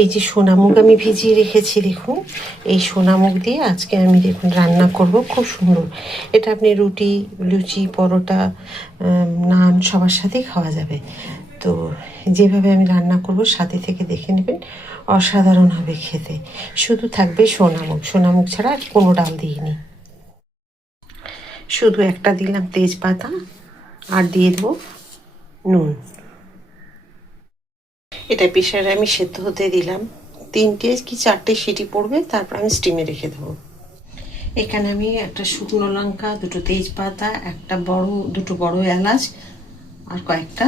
এই যে সোনামুগ আমি ভিজিয়ে রেখেছি, দেখুন এই সোনামুগ দিয়ে আজকে আমি দেখুন রান্না করব, খুব সুন্দর। এটা আপনি রুটি, লুচি, পরোটা, নান সবার সাথেই খাওয়া যাবে। তো যেভাবে আমি রান্না করব সাথে থেকে দেখে নেবেন, অসাধারণ হবে খেতে। শুধু থাকবে সোনামুগ, সোনামুগ ছাড়া আর কোনো ডাল দিইনি। শুধু একটা দিলাম তেজপাতা, আর দিয়ে দেবো নুন। এটা প্রেশারে আমি সেদ্ধ হতে দিলাম, 3টে কি 4টে সিটি পড়বে, তারপর আমি স্টিমে রেখে দেবো। এখানে আমি একটা শুকনো লঙ্কা, 2টো তেজপাতা, দুটো বড় এলাচ, আর কয়েকটা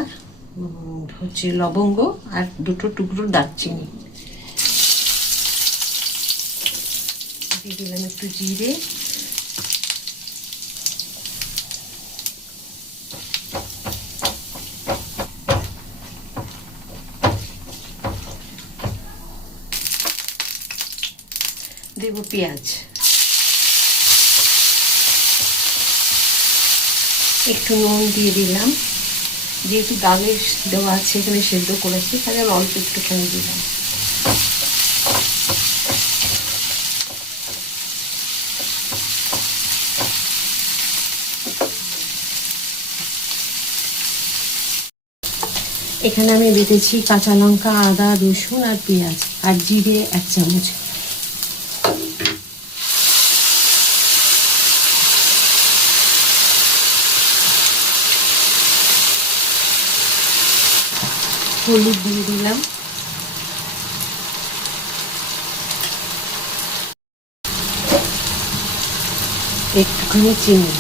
হচ্ছে লবঙ্গ, আর 2টো টুকরো দারচিনি দিয়ে দিলাম। একটু জিরে, দেবো পেঁয়াজ, একটু নুন দিয়ে দিলাম। যেহেতু ডালে দেওয়া আছে, এখানে সেদ্ধ করেছি, তাহলে আমি অল্প একটুখানি দিলাম। এখানে আমি বেটেছি কাঁচা লঙ্কা, আদা, রসুন আর পেঁয়াজ, আর জিরে 1 চামচ। হলুদ দিয়ে দিলাম, একটুখানি চিনি।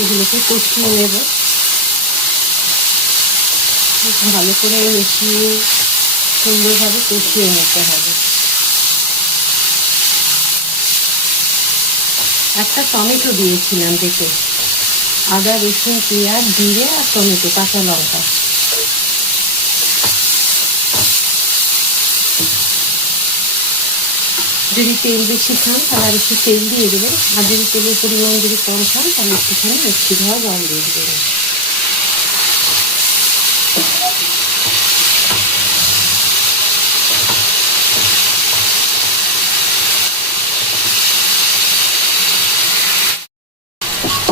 এগুলোকে কষিয়ে নেব, ভালো করে মিশিয়ে সুন্দরভাবে কষিয়ে নিতে হবে। একটা টমেটো দিয়েছিলাম, দেখে আদা, রসুন, পেঁয়াজ, জিরে আর টমেটো, কাঁচা লঙ্কা। যদি তেল বেশি খান তাহলে আর একটু তেল দিয়ে দেবেন, আর যদি তেলের পরিমাণ যদি কম খান তাহলে একটুখানি মিষ্টি ধোয়া জল দিয়ে দেবেন।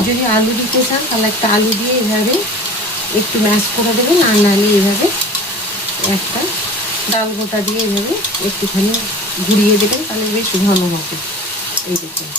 যদি আলু দিতে চান তাহলে একটা আলু দিয়ে এভাবে একটু ম্যাশ করে দেবেন, আর নাহলে এভাবে একটা ডাল গোটা দিয়ে এভাবে একটুখানি ঘুরিয়ে দেবেন, তাহলে বেশ ভালো হবে। এই দেখুন,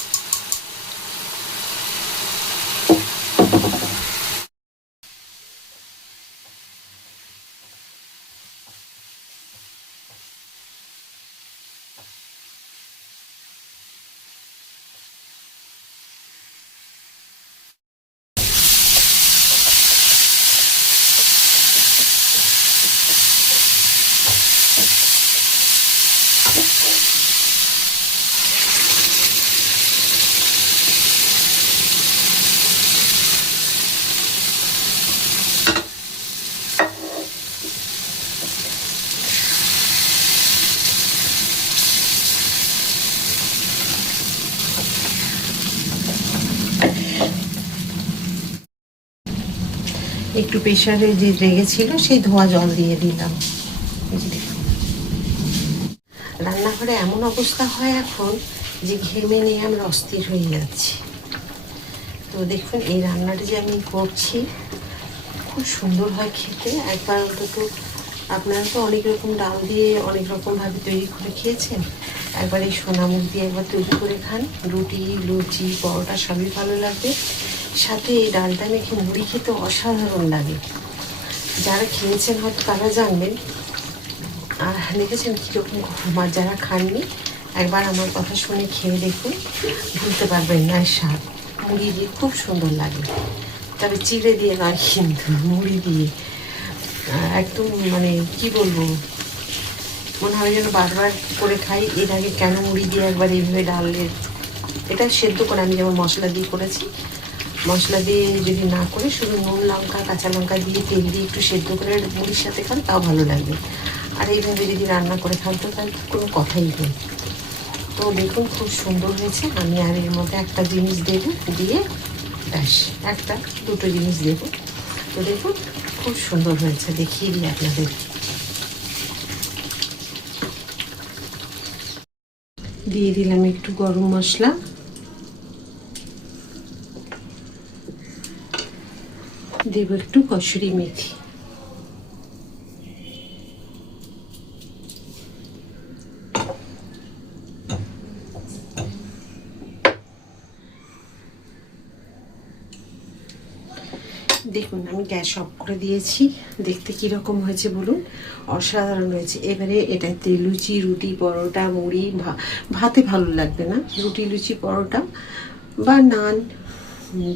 একটু প্রেশারে যে লেগেছিল সেই ধোয়া জল দিয়ে দিলাম। রান্নাঘরে এমন অবস্থা হয় এখন যে ঘেমে নিয়ে আমরা অস্থির হয়ে যাচ্ছি। তো দেখুন এই রান্নাটা যে আমি করছি, খুব সুন্দর হয় খেতে। একবার অন্তত, আপনারা তো অনেক রকম ডাল দিয়ে অনেক রকমভাবে তৈরি করে খেয়েছেন, একবার এই সোনামুগ দিয়ে একবার তৈরি করে খান। রুটি, লুচি, পরোটা সবই ভালো লাগবে। সাথে এই ডালটা মেখে মুড়ি খেতে অসাধারণ লাগে। যারা খেয়েছেন হয়তো তারা জানবেন, আর দেখেছেন কীরকম গরম। আর যারা খাননি, একবার আমার কথা শুনে খেয়ে দেখুন, ভুলতে পারবেন না স্বাদ। মুড়ি দিয়ে খুব সুন্দর লাগে, তবে চিড়ে দিয়ে নয়, কিন্তু মুড়ি দিয়ে একদম মানে কি বলবো, মনে হয় যেন বারবার করে খাই। এর আগে কেন মুড়ি দিয়ে একবার এইভাবে ডালের, এটা সেদ্ধ করে আমি যেমন মশলা দিয়ে করেছি, মশলা দিয়ে যদি না করে শুধু নুন, লঙ্কা, কাঁচা লঙ্কা দিয়ে তেল দিয়ে একটু সেদ্ধ করে মুড়ির সাথে খান, তাও ভালো লাগবে। আর এইভাবে যদি রান্না করে খান তো তার কোনো কথাই নেই। তো দেখুন খুব সুন্দর হয়েছে। আমি আর এর মধ্যে একটা জিনিস দেবো, দিয়ে ব্যাস, 1-2 জিনিস দেবো। তো দেখুন খুব সুন্দর হয়েছে, দেখিয়ে দিই আপনাদের। দিয়ে দিলাম একটু গরম মশলা, দেব একটু কসুরি মেথি, দেখুন আমি গ্যাস অফ করে দিয়েছি। দেখতে কীরকম হয়েছে বলুন, অসাধারণ হয়েছে। এবারে এটাতে লুচি, রুটি, পরোটা, মুড়ি, ভাতে ভালো লাগবে না, রুটি, লুচি, পরোটা বা নান,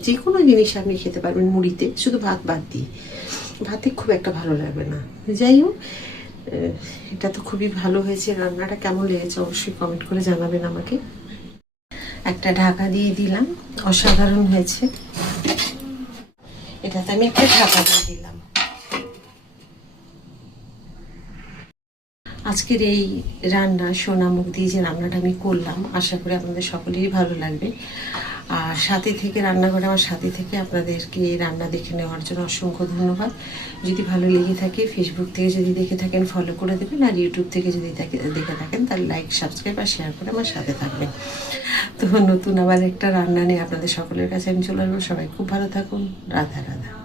যে কোনো জিনিস আপনি খেতে পারবেন মুড়িতে, শুধু ভাত বাদ দিয়ে। ভাতে খুব একটা ভালো লাগবে না। যাই হোক, এটা তো খুবই ভালো হয়েছে। রান্নাটা কেমন লেগেছে অবশ্যই কমেন্ট করে জানাবেন আমাকে। একটা ঢাকা দিয়ে দিলাম, অসাধারণ হয়েছে। এটাতে আমি একটা ঢাকা দিয়ে দিলাম। আজকের এই রান্না সোনামুখ দিয়ে যে রান্নাটা আমি করলাম, আশা করি আপনাদের সকলেরই ভালো লাগবে। আর সাথে থেকে রান্নাঘরে আমার সাথে থেকে আপনাদেরকে এই রান্না দেখে নেওয়ার জন্য অসংখ্য ধন্যবাদ। যদি ভালো লেগে থাকে, ফেসবুক থেকে যদি দেখে থাকেন ফলো করে দেবেন, আর ইউটিউব থেকে যদি দেখে থাকেন তাহলে লাইক, সাবস্ক্রাইব আর শেয়ার করে আমার সাথে থাকবেন। তো নতুন আবার একটা রান্না নিয়ে আপনাদের সকলের কাছে আমি চলে আসবো। সবাই খুব ভালো থাকুন। রাধা রাধা।